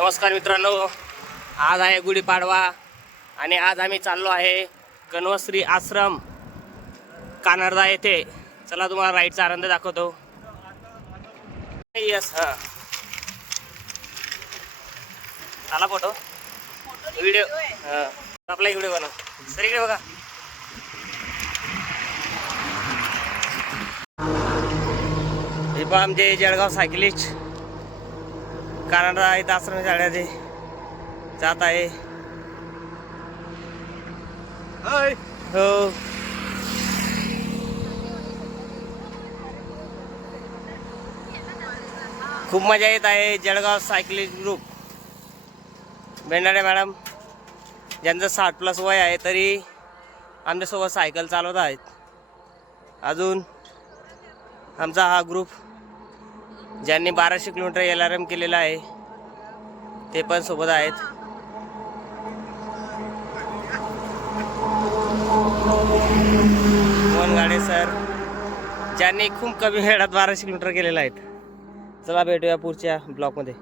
नमस्कार मित्रांनो. आज आहे गुढीपाडवा आणि आज आम्ही चाललो आहे कन्वश्री आश्रम कानडदा येथे. चला तुम्हाला राईडचा आनंद दाखवतो. येस हां. आला फोटो व्हिडिओ हां. आपला व्हिडिओ बनव. सर इकडे बघा. हे पहा आमचे जळगाव सायकलिस्ट कानडा इथं आश्रम शाळेमध्ये. जात आहे. हो. खूप मजा येत आहे Jalgaon cyclist group Bendade madam ज्यांचं साठ प्लस वय आहे तरी आमच्यासोबत सायकल चालवत आहेत. अजून आमचा हा ग्रुप ज्यांनी बाराशे किलोमीटर एल आर एम केलेला आहे ते पण सोबत आहेत. मोहन गाडे सर ज्यांनी खूप कमी वेळात बाराशे किलोमीटर केलेलं आहेत. चला भेटूया पुढच्या ब्लॉकमध्ये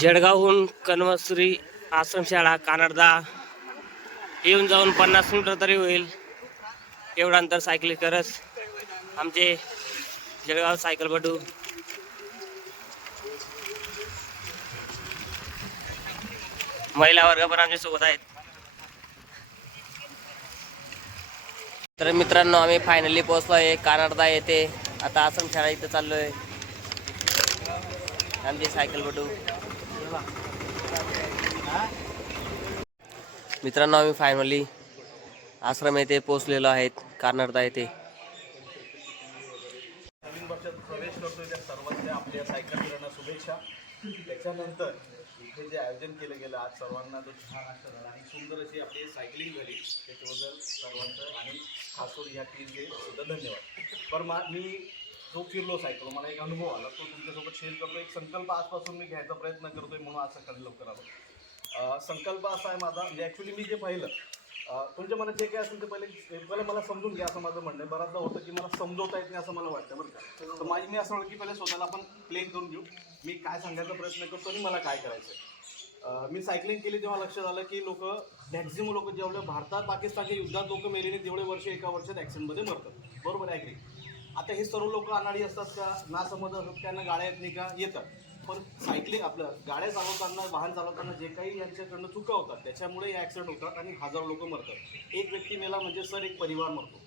जळगावहून कन्वश्री आश्रमशाळा कानडदा येऊन जाऊन पन्नास किलोमीटर तरी होईल. एवढं अंतर सायकलिंग करत आमचे जळगाव सायकलपटू महिला वर्ग पण आमच्यासोबत आहेत. तर मित्रांनो आम्ही फायनली पोहोचलो आहे. कानडदा येथे. आता आश्रम शाळा इथं चाललोय. सायकल सायकलपटू मित्रांनो आम्ही फायनली आश्रम येथे पोहोचलेलो आहेत. कानडदा येथे नवीन वर्षात प्रवेश करतोय त्या सर्वांच्या आपल्या सायकल शुभेच्छा. त्याच्यानंतर इथे जे आयोजन केलं गेलं आज सर्वांना जो छान नाश्ता झाला आणि सुंदर अशी आपली सायकलिंग झाली त्याच्याबद्दल सर्वांचं आणि खास करून या टीमचे सुद्धा धन्यवाद. पण मा मी जो फिरलो सायकल मला एक अनुभव आला तो तुमच्यासोबत शेअर करतो एक संकल्प आजपासून मी घ्यायचा प्रयत्न करतोय म्हणून आज सकाळी लवकर आलो. संकल्प असा आहे माझा म्हणजे ॲक्च्युली मी जे पाहिलं तुमच्या मनात जे काय असेल ते पहिले पहिले मला समजून घ्या असं माझं म्हणणं आहे. बऱ्याचदा होतं की मला समजवता येत नाही असं मला वाटतं बरं का. तर माझी मी असं म्हणलं की पहिले स्वतःला आपण प्लेन करून घेऊ. मी काय सांगायचा प्रयत्न करतो आणि मला काय करायचं आहे. मी सायकलिंग केली तेव्हा लक्षात आलं की लोक मॅक्झिमम लोक जेवढे भारतात पाकिस्तानच्या युद्धात लोक मेलेले तेवढे वर्ष एका वर्षात ॲक्सिडेंटमध्ये मरतात. बरोबर आहे की आता हे सर्व लोक अनाडी असतात का? ना समज असतात त्यांना गाड्या येत नाही का? येतात. पण सायकलिंग आपलं गाड्या चालवताना वाहन चालवताना जे काही यांच्याकडनं चुका होतात त्याच्यामुळे या ॲक्सिडेंट होतात आणि हजारो लोक मरतात. एक व्यक्ती मेला म्हणजे सर एक परिवार मरतो.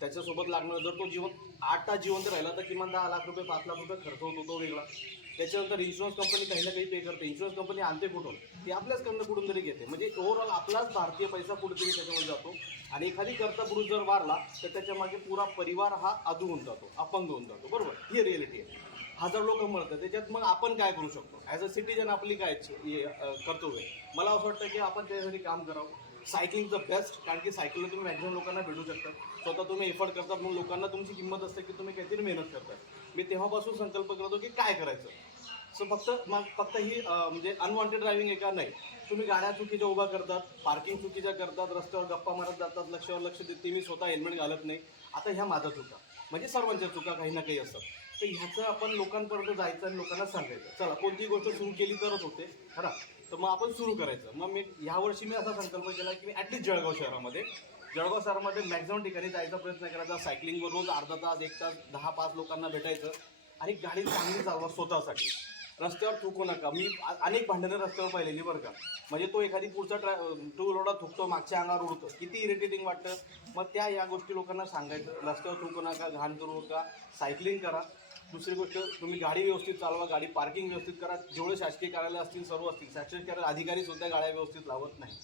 त्याच्यासोबत लागणार जर तो जीवन आठ तास जिवंत राहिला तर किमान दहा लाख रुपये पाच लाख रुपये खर्च होतो तो वेगळा. त्याच्यानंतर इन्शुरन्स कंपनी काही ना काही पे करते. इन्शुरन्स कंपनी आणते कुठून? ती आपल्याचकडनं कुठून तरी घेते. म्हणजे ओव्हरऑल आपलाच भारतीय पैसा कुठेतरी त्याच्यामध्ये जातो. आणि एखादी कर्ता पुरुष जर वारला तर त्याच्यामागे पुरा परिवार हा अधू होऊन जातो अपंग होऊन जातो. बरोबर? ही रिअलिटी आहे. हजार लोक मरतात. त्याच्यात मग आपण काय करू शकतो? ॲज अ सिटीजन आपली काय कर्तव्य आहे? मला असं वाटतं की आपण त्याच्यासाठी काम करावं. सायकलिंग द बेस्ट कारण की सायकलला तुम्ही मॅक्झिमम लोकांना भेटू शकता. स्वतः तुम्ही एफर्ट करतात म्हणून लोकांना तुमची किंमत असते की तुम्ही काहीतरी मेहनत करता मी तेव्हापासून संकल्प करतो की काय करायचं? सो फक्त मग फक्त ही म्हणजे अनवॉन्टेड ड्रायव्हिंग आहे का? नाही. तुम्ही गाड्या चुकीच्या उभा करतात पार्किंग चुकीच्या करतात रस्त्यावर गप्पा मारत जातात लक्षावर लक्ष देते मी स्वतः हेल्मेट घालत नाही. आता ह्या माझ्या चुका. म्हणजे सर्वांच्या चुका काही ना काही असतात. तर ह्याचं आपण लोकांपर्यंत जायचं आणि लोकांना सांगायचं. चला कोणती गोष्ट सुरू केली तरच होते खरा तर मग आपण सुरू करायचं. मग मी ह्यावर्षी मी असा संकल्प केला की मी ॲटलीस्ट जळगाव शहरामध्ये जळगाव शहरामध्ये मॅक्झिमम ठिकाणी जायचा प्रयत्न करायचा. सायकलिंगवर रोज अर्धा तास एक तास दहा पाच लोकांना भेटायचं आणि गाडी चांगली चालवा स्वतःसाठी. रस्त्यावर थुकू नका. मी अनेक भांडणं रस्त्यावर पाहिलेली बरं का. म्हणजे तो एखादी पुढचा ट्रॅ टू व्हीलरला थुकतो मागच्या अंगावर उडतो. किती इरिटेटिंग वाटतं. मग त्या या गोष्टी लोकांना सांगायचं. रस्त्यावर थुकू नका घाण करू नका. सायकलिंग करा. दुसरी गोष्ट तुम्ही गाडी व्यवस्थित चालवा गाडी पार्किंग व्यवस्थित करा जेवढे शासकीय कार्यालय असतील सर्व असतील. शासकीय कार्यालय अधिकारी सुद्धा गाड्या व्यवस्थित लावत नाही.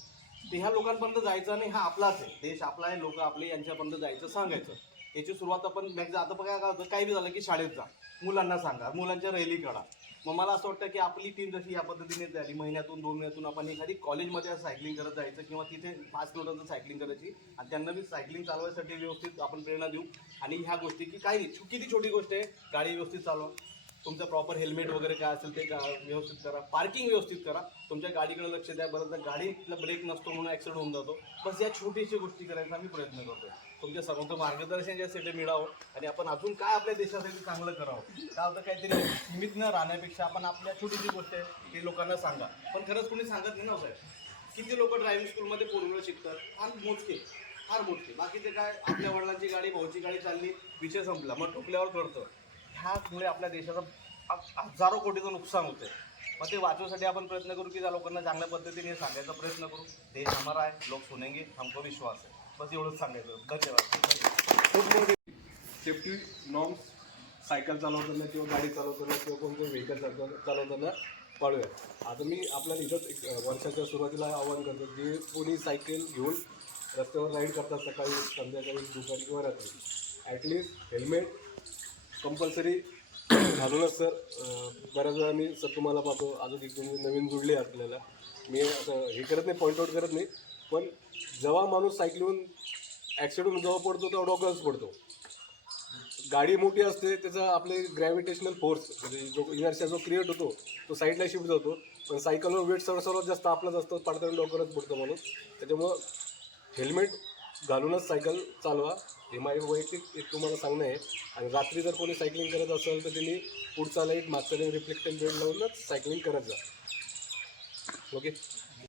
ते ह्या लोकांपर्यंत जायचं नाही हा आपलाच आहे. देश आपला आहे लोक आपले यांच्यापर्यंत जायचं सांगायचं. याची सुरुवात आपण मॅक्झ आता बघा काय होतं काही बी झालं की शाळेत जा. मुलांना सांगा मुलांच्या रॅली काढा. मग मला असं वाटतं की आपली टीम जशी या पद्धतीने झाली महिन्यातून दोन महिन्यातून आपण एखादी कॉलेजमध्ये सायकलिंग करत जायचं किंवा तिथे पाच किलोमीटरचं सायकलिंग करायची. आणि त्यांना बी सायकलिंग चालवायसाठी व्यवस्थित आपण प्रेरणा देऊ. आणि ह्या गोष्टी की काही नाही किती छोटी गोष्ट आहे गाडी व्यवस्थित चालवा. तुमचं प्रॉपर हेल्मेट वगैरे काय असेल ते का व्यवस्थित करा. पार्किंग व्यवस्थित करा. तुमच्या गाडीकडे लक्ष द्या. बरं गाडीला ब्रेक नसतो म्हणून ॲक्सिडेंट होऊन जातो. बस या छोटीशी गोष्टी करायचा आम्ही प्रयत्न करतो तुमच्या सर्वांचं मार्गदर्शन यासाठी मिळावं आणि आपण अजून काय आपल्या देशासाठी चांगलं करावं काय होतं काहीतरी सीमित न राहण्यापेक्षा आपण आपल्या छोटीशी गोष्ट आहे ते लोकांना सांगा. पण खरंच कोणी सांगत नाही ना हो साहेब. किती लोक ड्रायव्हिंग स्कूलमध्ये फोर व्हीलर शिकतात? फार मोजके फार मोजके. बाकीचे काय आपल्या वडिलांची गाडी भाऊची गाडी चालली विषय संपला. मग टोकल्यावर कळतं. ह्यामुळे आपल्या देशाचं हजारो कोटीचं नुकसान होतं मग ते वाचवण्यासाठी आपण प्रयत्न करू की त्या लोकांना चांगल्या पद्धतीने सांगायचा प्रयत्न करू? देश हमारा आहे लोक सुनेंगे हमको विश्वास आहे. बस एवढंच सांगायचं. धन्यवाद. खूप मोठी सेफ्टी नॉर्म्स सायकल चालवताना किंवा गाडी चालवताना किंवा कोणतं व्हेकल चालवताना पाळूया. आता मी आपल्याला इथंच एक वर्षाच्या सुरुवातीला आवाहन करतो जे कोणी सायकल घेऊन रस्त्यावर राईड करतात सकाळी संध्याकाळी दुपारी किंवा रात्री. ॲटलिस्ट हेल्मेट कंपल्सरी घालूनच सर बऱ्याच वेळा मी सर तुम्हाला पाहतो अजून एक तुम्ही नवीन जुडले आपल्याला. मी असं हे करत नाही पॉईंट आउट करत नाही पण जेव्हा माणूस सायकलीहून ॲक्सिडेंट जेव्हा पडतो तेव्हा डोक्याच पडतो. गाडी मोठी असते त्याचा आपले ग्रॅव्हिटेशनल फोर्स म्हणजे जो इनर्शिया जो क्रिएट होतो तो साईडला शिफ्ट जातो. पण सायकलवर वेट सर्व सर्वात जास्त आपलाच असतो पाडताना डोक्यावरच पडतो माणूस. त्याच्यामुळं हेल्मेट घालूनच सायकल चालवा. हे माझे वैयक्तिक एक तुम्हाला सांगणं आहे. आणि रात्री जर कोणी सायकलिंग करत असेल तर त्यांनी पुढचा लाइट मागचा लाइट रिफ्लेक्टेड बेल्ट लावूनच सायकलिंग करत जा. ओके